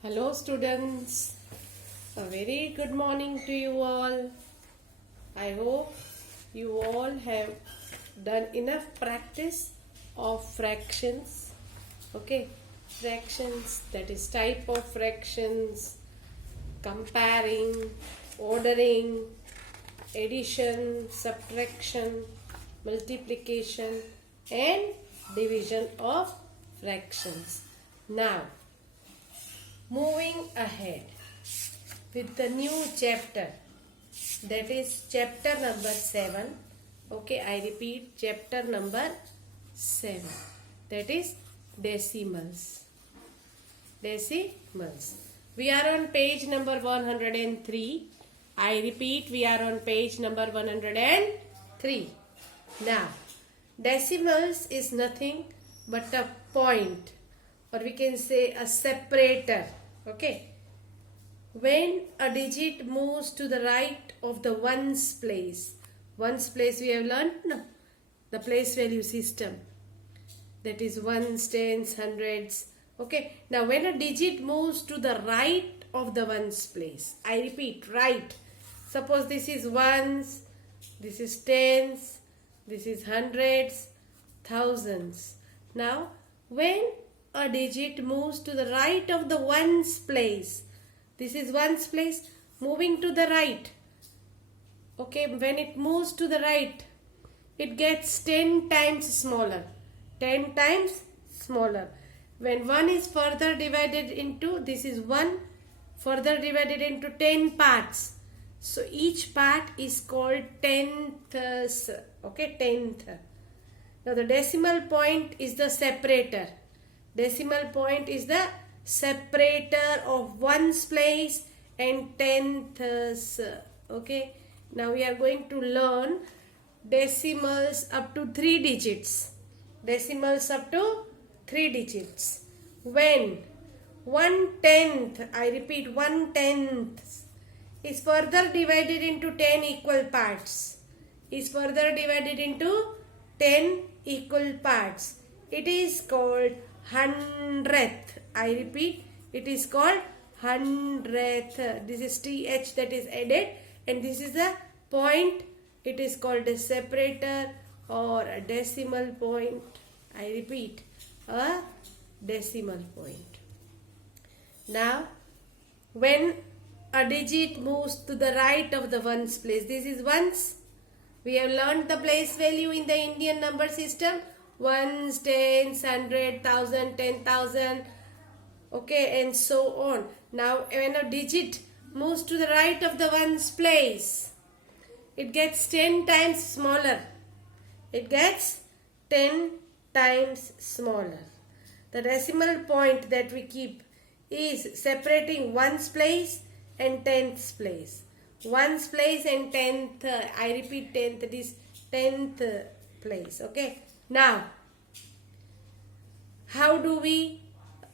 Hello students, a very good morning to you all. I hope you all have done enough practice of fractions. Okay, fractions, that is type of fractions, comparing, ordering, addition, subtraction, multiplication and division of fractions. Now moving ahead with the new chapter, that is chapter number 7. Okay, I repeat, chapter number 7, that is decimals. We are on page number 103. I repeat, we are on page number 103. Now decimals is nothing but a point, or we can say a separator. Okay, when a digit moves to the right of the ones place we have learnt, no? The place value system, that is ones, tens, hundreds. Okay, now when a digit moves to the right of the ones place, I repeat, right. Suppose this is ones, this is tens, this is hundreds, thousands. Now when a digit moves to the right of the ones place, this is ones place, moving to the right. Okay, when it moves to the right, it gets 10 times smaller. 10 times smaller. When 1 is further divided into, this is 1 further divided into 10 parts. So each part is called tenths. Okay, tenth. Now the decimal point is the separator. Decimal point is the separator of ones place and tenths. Okay, now we are going to learn decimals up to 3 digits. Decimals up to 3 digits. When 1/10, I repeat, 1/10 is further divided into 10 equal parts. Is further divided into 10 equal parts. It is called hundredth. I repeat, it is called hundredth. This is th that is added, and this is the point. It is called a separator or a decimal point. I repeat, a decimal point. Now when a digit moves to the right of the ones place, this is ones. We have learned the place value in the Indian number system. Ones, tens, 100, 1000, 10,000, okay, and so on. Now when a digit moves to the right of the ones place, it gets 10 times smaller. It gets 10 times smaller. The decimal point that we keep is separating ones place and tenths place. Ones place and tenth, I repeat, tenth, it is 10th place. Okay, now how do we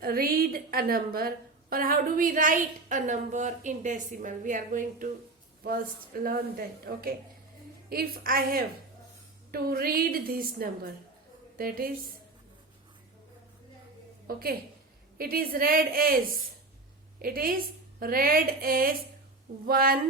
read a number, or how do we write a number in decimal? We are going to first learn that. Okay, if I have to read this number, that is, okay, it is read as 1.57.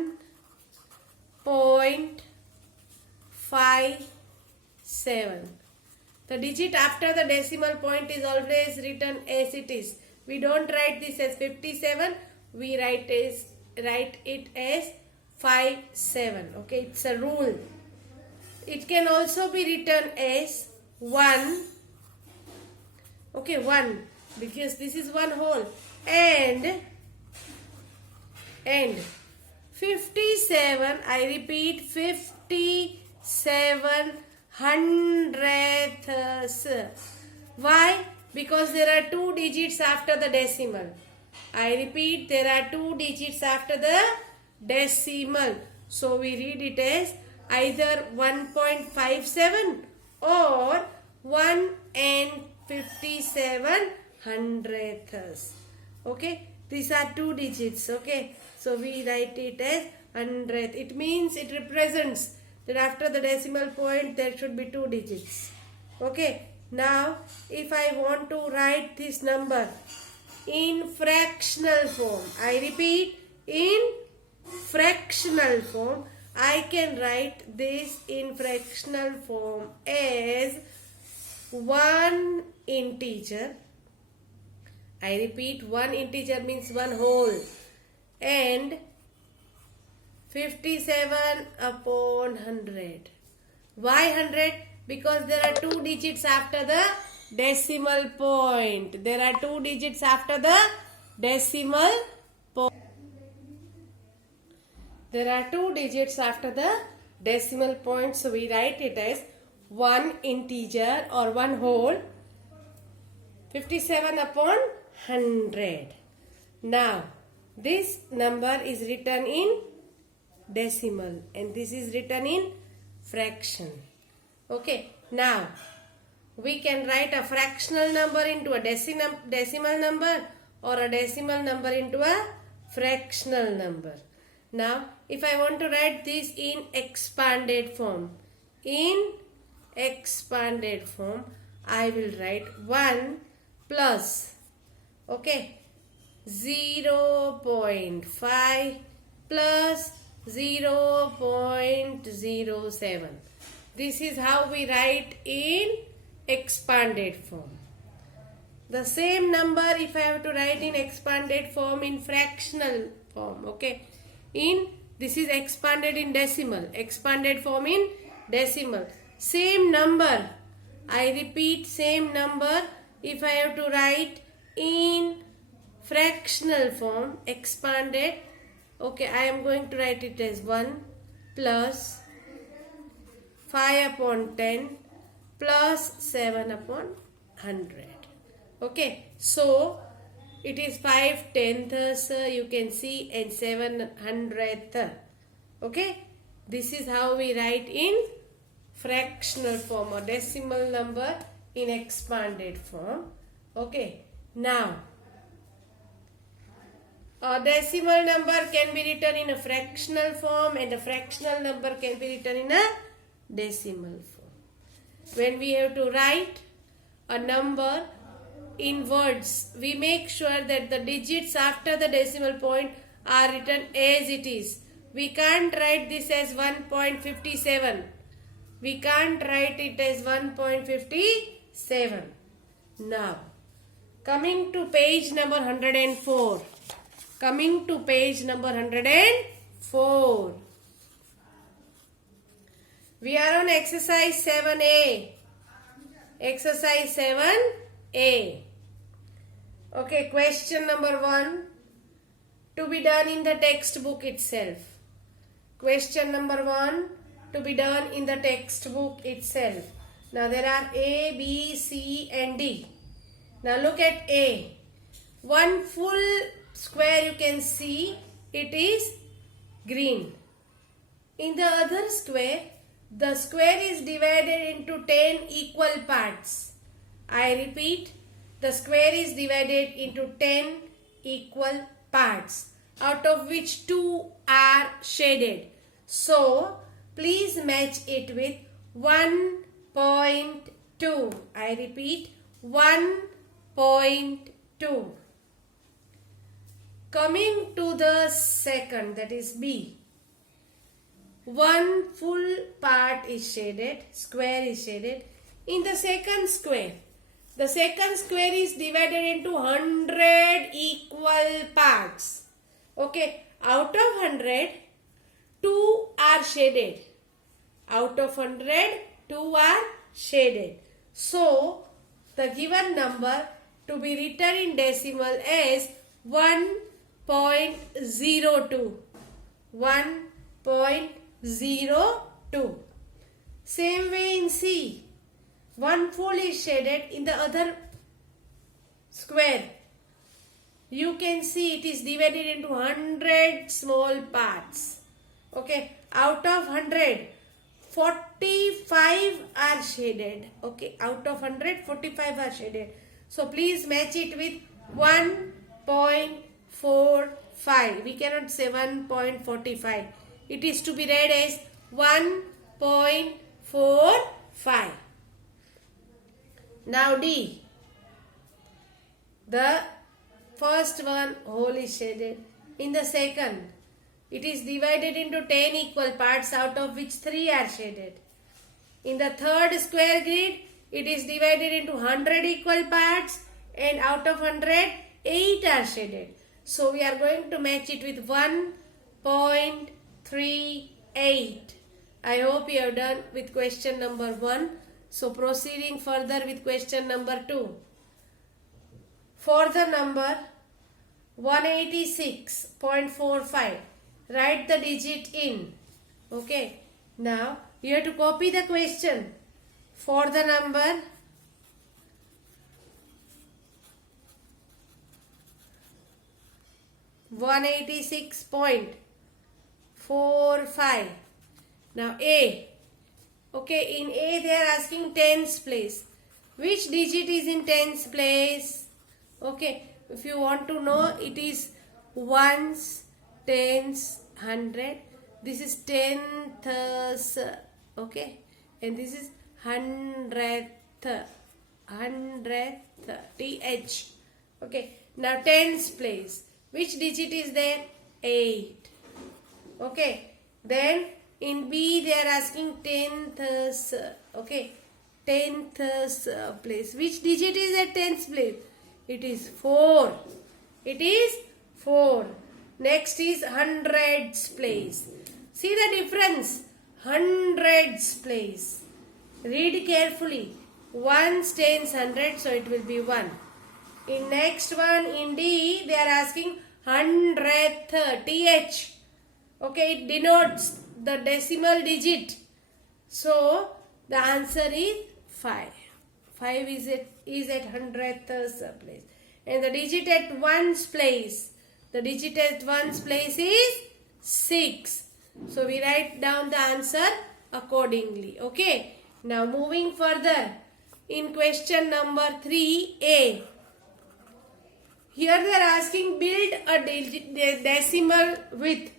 The digit after the decimal point is always written as it is. We don't write this as 57. We write it as 57. Okay, it's a rule. It can also be written as 1. Okay, 1, because this is one whole, and 57. I repeat, 57 hundredths. Why? Because there are 2 digits after the decimal. I repeat, there are 2 digits after the decimal. So we read it as either 1.57 or 1 and 57 hundredths. Okay, these are 2 digits. Okay, so we write it as hundredth. It means, it represents that after the decimal point there should be 2 digits. Okay, now if I want to write this number in fractional form. I repeat, in fractional form. I can write this in fractional form as one integer. I repeat, one integer means one whole, and 57 upon 100. Why 100? Because there are two digits after the decimal point. There are two digits after the decimal point. There are two digits after the decimal point, so we write it as one integer or one whole, 57 upon 100. Now, this number is written in decimal and this is written in fraction. Okay, now we can write a fractional number into a decimal number or a decimal number into a fractional number. Now, if I want to write this in expanded form, I will write 1 plus, okay, 0.5 plus 0.07. This is how we write in expanded form. The same number if I have to write in expanded form in fractional form, okay. This is expanded in decimal, expanded form in decimal. Same number, I repeat, same number if I have to write in fractional form, expanded, okay, I am going to write it as 1 plus 5 upon 10 plus 7 upon 100. Okay, so it is 5/10ths, you can see, and 7/100th. Okay, this is how we write in fractional form or decimal number in expanded form. Okay, now a decimal number can be written in a fractional form and a fractional number can be written in a decimal form. When we have to write a number in words, we make sure that the digits after the decimal point are written as it is. We can't write this as 1.57. We can't write it as 1.57. Now, coming to page number 104. Coming to page number 104. We are on exercise 7A. Exercise 7A. Okay, question number 1 to be done in the textbook itself. Question number 1 to be done in the textbook itself. Now there are A, B, C and D. Now look at A. One full square you can see, it is green. In the other square, the square is divided into 10 equal parts. I repeat, the square is divided into 10 equal parts, out of which 2 are shaded. So, please match it with 1.2. I repeat, 1.2. Coming to the second, that is B. One full part is shaded, square is shaded. In the second square is divided into 100 equal parts. Okay, out of 100, 2 are shaded. Out of 100, 2 are shaded. So, the given number to be written in decimal is 1.02. 1.02. Same way in C. One full is shaded. In the other square, you can see it is divided into 100 small parts. Okay, out of 100, 45 are shaded. Okay, out of 100, 45 are shaded. So please match it with 1.45. We cannot say 1.45. It is to be read as 1.45. Now D. The first one whole is shaded. In the second, it is divided into 10 equal parts, out of which 3 are shaded. In the third square grid, it is divided into 100 equal parts, and out of 100, 8 are shaded. So we are going to match it with 1.38. I hope you have done with question number 1. So proceeding further with question number 2. For the number 186.45, write the digit in. Okay. Now you have to copy the question. For the number 186.45. Now A. Okay, in A they are asking tens place. Which digit is in tens place? Okay, if you want to know, it is ones, tens, 100. This is tenths. Okay, and this is hundredth. TH. Okay, now tens place. Which digit is there? 8. Okay, then in B they are asking tenths. Okay, tenths place. Which digit is at tenths place? It is 4. It is 4. Next is hundreds place. See the difference? Hundreds place. Read carefully. Ones, tens, hundreds, so it will be 1. In next one, in D, they are asking hundredth, TH. Okay, it denotes the decimal digit. So, the answer is 5. 5 is at hundredth place. And the digit at ones place. The digit at ones place is 6. So, we write down the answer accordingly. Okay. Now, moving further. In question number 3A. Here they are asking build a decimal with.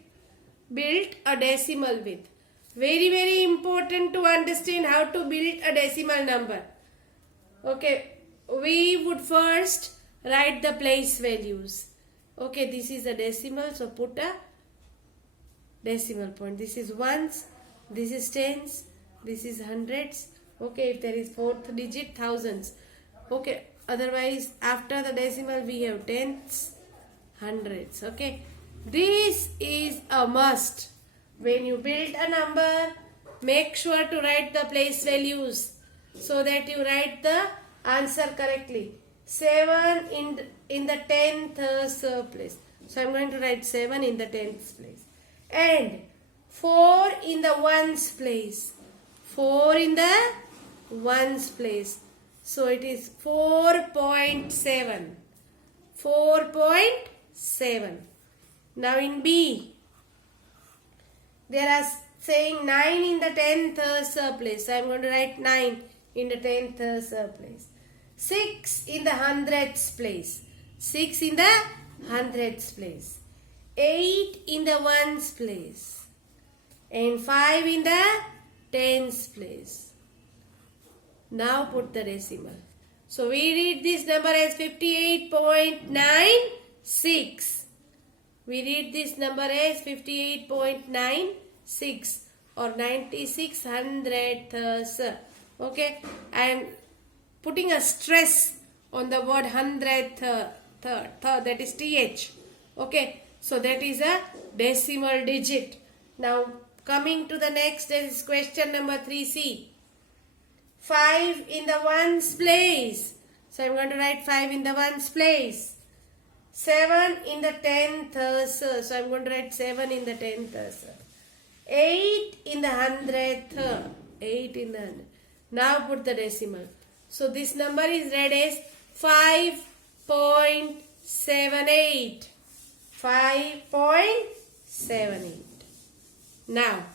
Build a decimal with. Very, very important to understand how to build a decimal number. Okay, we would first write the place values. Okay, this is a decimal, so put a decimal point. This is ones, this is tens, this is hundreds. Okay, if there is fourth digit, thousands. Okay, otherwise after the decimal we have tenths, hundreds. Okay, this is a must. When you build a number, make sure to write the place values so that you write the answer correctly. 7 in the 10th place. So I am going to write 7 in the 10th place. And 4 in the ones place. 4 in the ones place. So it is 4.7. 4.7. Now in B, they are saying 9 in the 10th place. So I am going to write 9 in the 10th place. 6 in the hundredths place. 6 in the hundredths place. 8 in the ones place. And 5 in the tens place. Now put the decimal. So we read this number as 58.96. We read this number as 58.96 or 96 hundredths. Okay, I am putting a stress on the word hundredth, that is TH. Okay, so that is a decimal digit. Now coming to the next, that is question number 3C. 5 in the ones place. So I am going to write 5 in the ones place. 7 in the 10th. So I am going to write 7 in the 10th. 8 in the 100th. 8 in the 100th. Now put the decimal. So this number is read as 5.78. 5.78. Now,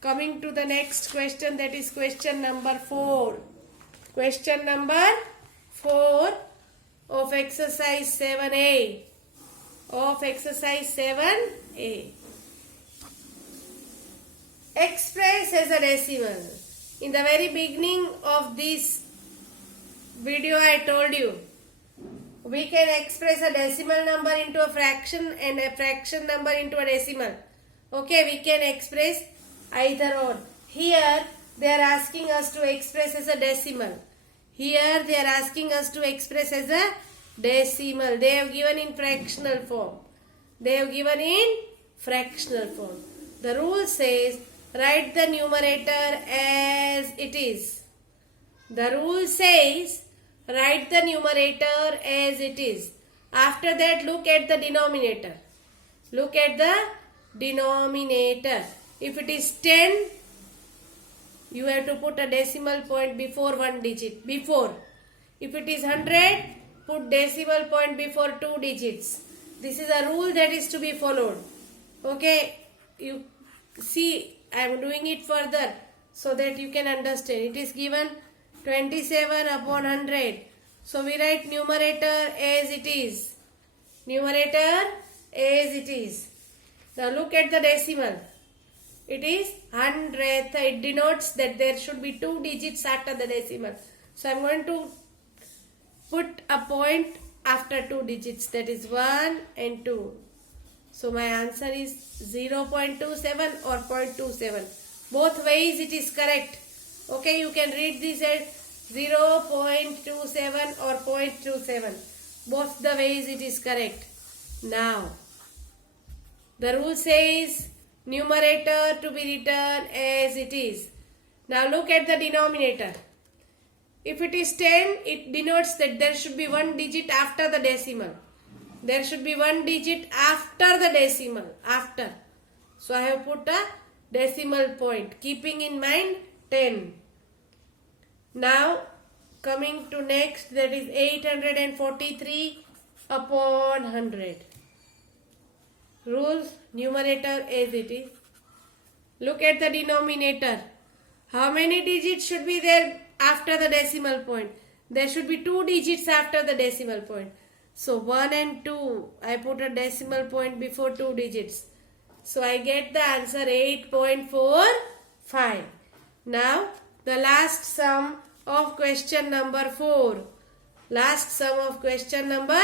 coming to the next question, that is question number 4. Question number 4 of exercise 7A. Of exercise 7A. Express as a decimal. In the very beginning of this video, I told you we can express a decimal number into a fraction and a fraction number into a decimal. Okay, we can express either or. Here they are asking us to express as a decimal. Here they are asking us to express as a decimal. They have given in fractional form. They have given in fractional form. The rule says write the numerator as it is. The rule says write the numerator as it is. After that, look at the denominator. Look at the denominator. If it is 10, you have to put a decimal point before one digit. Before. If it is 100, put decimal point before two digits. This is a rule that is to be followed. Okay. You see, I am doing it further so that you can understand. It is given 27 upon 100. So we write numerator as it is. Numerator as it is. Now look at the decimal. It is 100th. It denotes that there should be two digits after the decimal. So I am going to put a point after two digits, that is 1 and 2. So my answer is 0.27 or 0.27. Both ways it is correct. Okay, you can read this as 0.27 or 0.27. Both the ways it is correct. Now, the rule says numerator to be written as it is. Now look at the denominator. If it is 10, it denotes that there should be one digit after the decimal. There should be one digit after the decimal. After. So I have put a decimal point, keeping in mind 10. Now coming to next, that is 843 upon 100. Rules, numerator as it is. Look at the denominator. How many digits should be there after the decimal point? There should be two digits after the decimal point. So 1 and 2, I put a decimal point before two digits. So I get the answer 8.45. Now the last sum of question number 4. Last sum of question number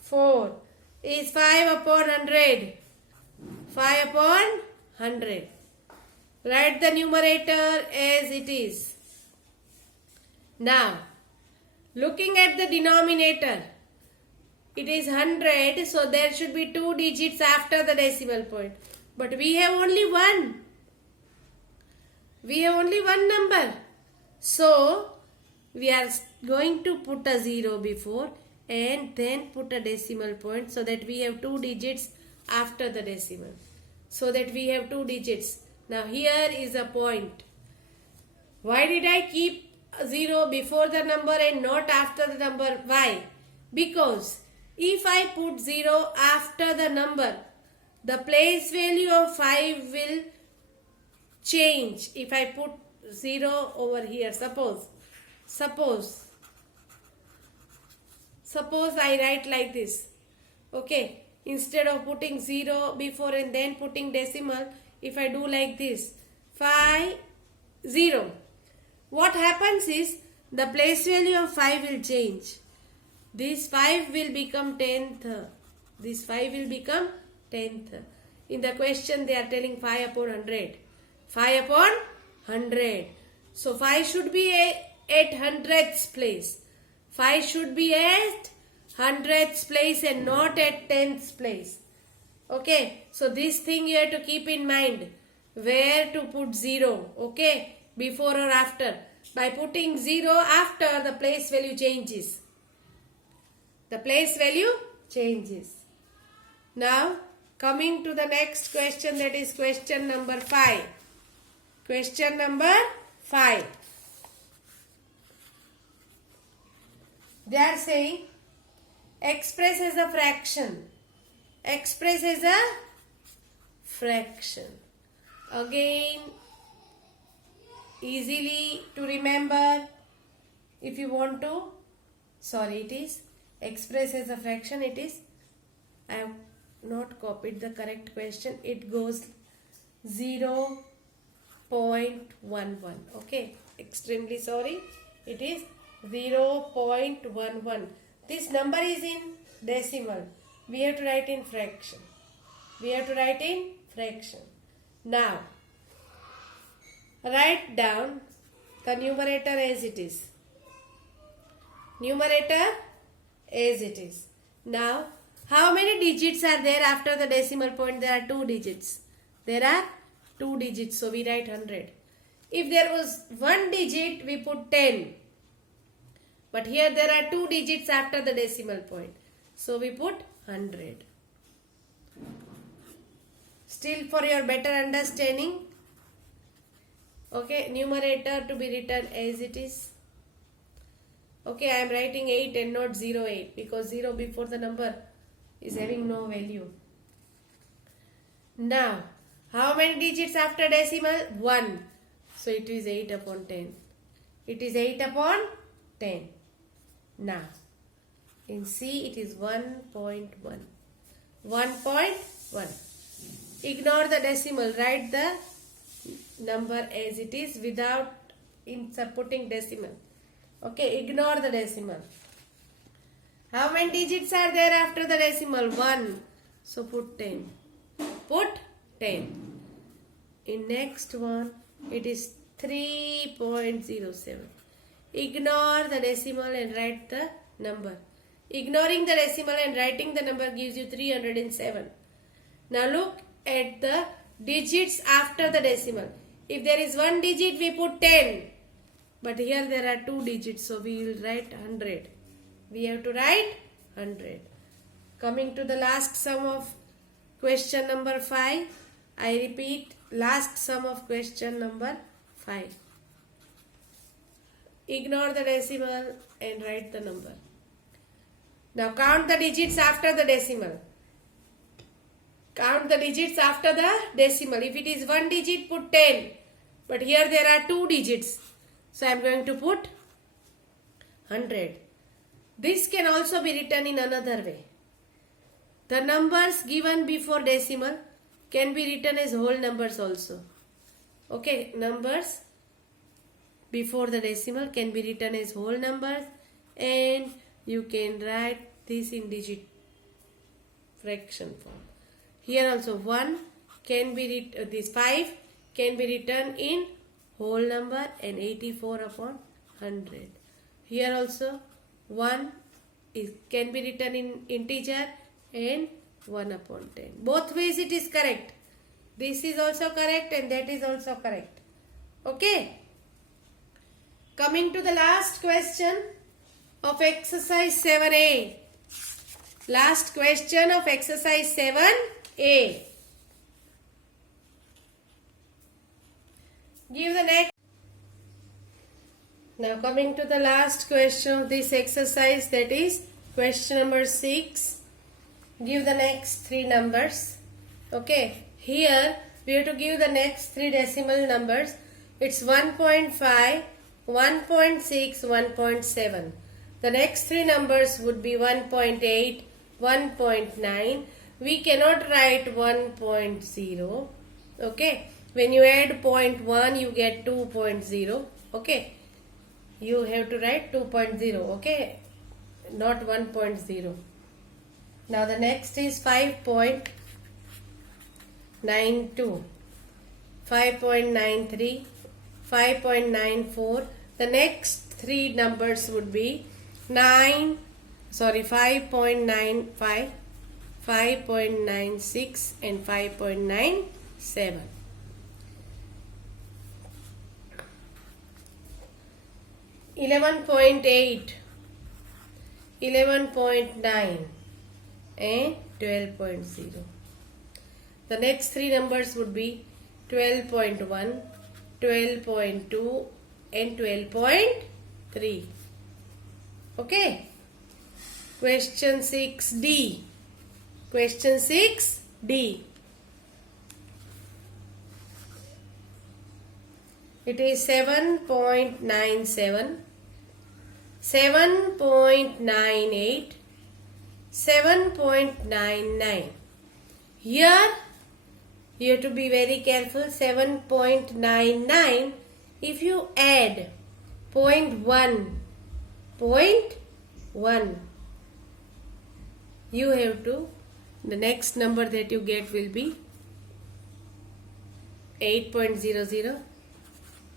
4 is 5 upon 100. 5 upon 100. Write the numerator as it is. Now, looking at the denominator, it is 100, so there should be two digits after the decimal point. But we have only one. We have only one number. So, we are going to put a 0 before and then put a decimal point so that we have two digits after the decimal. So that we have two digits. Now here is a point. Why did I keep 0 before the number and not after the number? Why? Because if I put 0 after the number, the place value of 5 will change. If I put 0 over here, suppose I write like this. Okay, instead of putting 0 before and then putting decimal, if I do like this, 5, 0. What happens is the place value of 5 will change. This 5 will become 10th. This 5 will become 10th. In the question they are telling 5 upon 100. 5 upon 100. So 5 should be at 100th place. 5 should be at 100th place and not at 10th place. Okay. So this thing you have to keep in mind. Where to put 0. Okay. Before or after. By putting 0 after, the place value changes. The place value changes. Now coming to the next question, that is question number 5. Question number 5. They are saying express as a fraction. Express as a fraction. Again, easily to remember if you want to. Sorry, it is express as a fraction. It is, I have not copied the correct question. It goes 0.11. Okay, extremely sorry. It is 0.11. this number is in decimal. We have to write in fraction. We have to write in fraction. Now, write down the numerator as it is. Numerator as it is. Now, how many digits are there after the decimal point? There are 2 digits. There are 2 digits, so we write 100. If there was 1 digit, we put 10. But here there are 2 digits after the decimal point. So we put 100. Still for your better understanding, okay, numerator to be written as it is. Okay, I am writing 8 and not 08 because 0 before the number is having no value. Now, how many digits after decimal? 1. So it is 8 upon 10. It is 8 upon 10. Now, in C it is 1.1. 1.1. Ignore the decimal. Write the number as it is without putting decimal. Okay, ignore the decimal. How many digits are there after the decimal? 1. So put 10. Put 10. In next one, it is 3.07. Ignore the decimal and write the number. Ignoring the decimal and writing the number gives you 307. Now look at the digits after the decimal. If there is 1 digit, we put 10. But here there are 2 digits, so we will write 100. We have to write 100. Coming to the last sum of question number 5. I repeat, last sum of question number 5. Ignore the decimal and write the number. Now count the digits after the decimal. Count the digits after the decimal. If it is 1 digit, put 10. But here there are 2 digits. So I am going to put 100. This can also be written in another way. The numbers given before decimal can be written as whole numbers also. Okay, numbers before the decimal can be written as whole numbers, and you can write this in digit fraction form. Here also 1 can be written, this 5 can be written in whole number and 84 upon 100. Here also 1 can be written in integer and 1 upon 10. Both ways it is correct. This is also correct and that is also correct. Okay. Coming to the last question of exercise 7A. Last question of exercise 7A. Give the next. Now coming to the last question of this exercise, that is question number 6. Give the next 3 numbers. Okay. Here we have to give the next 3 decimal numbers. It's 1.5, 1.6, 1.7. The next 3 numbers would be 1.8, 1.9. We cannot write 1.0. Okay. When you add 0.1, you get 2.0. Okay. You have to write 2.0. Okay. Not 1.0. Now the next is 5.92, 5.93, 5.94. The next 3 numbers would be 5.95, 5.96 and 5.97. 11.8, 11.9 and 12.0. The next 3 numbers would be 12.1, 12.2 and 12.3. Okay. Question 6D. Question 6D. It is 7.97, 7.98, 7.99. Here you have to be very careful. 7.99, if you add 0.1, you have to, the next number that you get will be 8.00,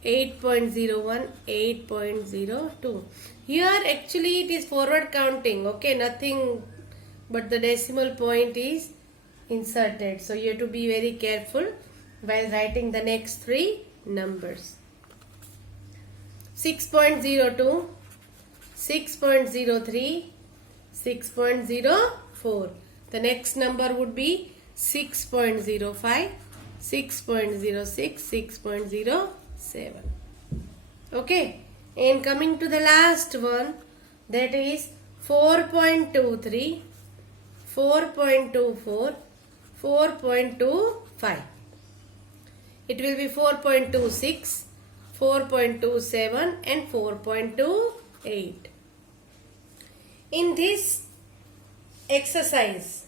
8.01, 8.02. Here actually it is forward counting, okay, nothing but the decimal point is inserted. So you have to be very careful while writing the next three numbers. 6.02, 6.03, 6.04. The next number would be 6.05, 6.06, 6.07. Okay, and coming to the last one, that is 4.23, 4.24, 4.25. It will be 4.26, 4.27 and 4.28. In this exercise,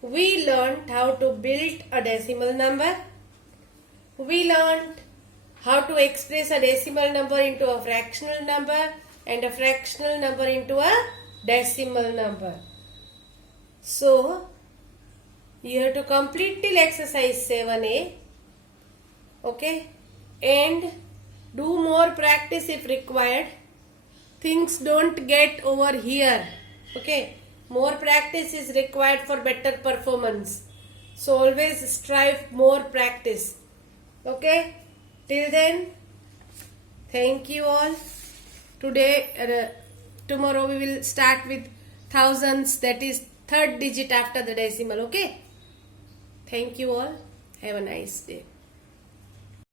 we learned how to build a decimal number. We learned how to express a decimal number into a fractional number and a fractional number into a decimal number. So, you have to complete till exercise 7a, okay, and do more practice if required. Things don't get over here, okay. More practice is required for better performance. So always strive more practice. Okay. Till then, thank you all. Today, tomorrow we will start with thousands, that is third digit after the decimal. Okay. Thank you all. Have a nice day.